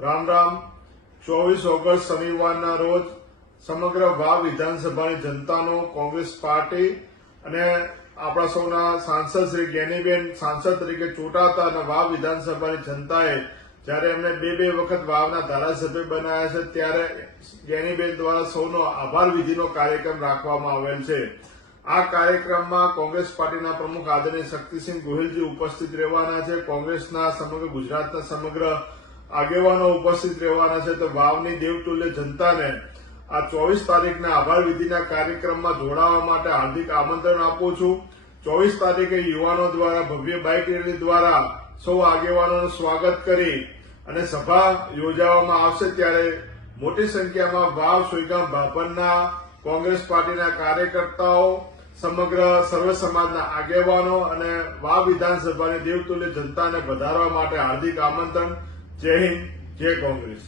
Ram Ram 24 August શનિવારના રોજ સમગ્ર વાવ વિધાનસભાની જનતાનો કોંગ્રેસ પાર્ટી અને આપણા સૌના સાંસદ શ્રી જ્ઞાનીબેન સાંસદ તરીકે ચૂંટાતા અને વાવ વિધાનસભાની જનતાએ જ્યારે એમને બે વખત વાવના ધારાસભ્ય બનાવ્યા છે ત્યારે જ્ઞાનીબેન દ્વારા સૌનો આભાર વિધિનો કાર્યક્રમ રાખવામાં આવેલ છે। આ કાર્યક્રમમાં કોંગ્રેસ પાર્ટીના પ્રમુખ આદરણીય શક્તિસિંહ ગોહિલજી ઉપસ્થિત રહેવાના છે। કોંગ્રેસના સમગ્ર ગુજરાતના સમગ્ર આગેવાનો ઉપસ્થિત રહેવાના છે। તો વાવની દેવતુલ્ય જનતાને આ 24 તારીખના આભાર વિધિના કાર્યક્રમમાં જોડાવા માટે હાર્દિક આમંત્રણ આપું છું। 24 તારીખે યુવાનો દ્વારા ભવ્ય બાઇક રેલી દ્વારા સૌ આગેવાનોનું સ્વાગત કરી અને સભા યોજવામાં આવશે। ત્યારે મોટી સંખ્યામાં વાવ સોયગામ ભાભરના કોંગ્રેસ પાર્ટીના કાર્યકર્તાઓ, સમગ્ર સર્વ સમાજના આગેવાનો અને વાવ વિધાનસભાની દેવતુલ્ય જનતાને વધારવા માટે હાર્દિક આમંત્રણ। જય હિન્દ, જય કોંગ્રેસ।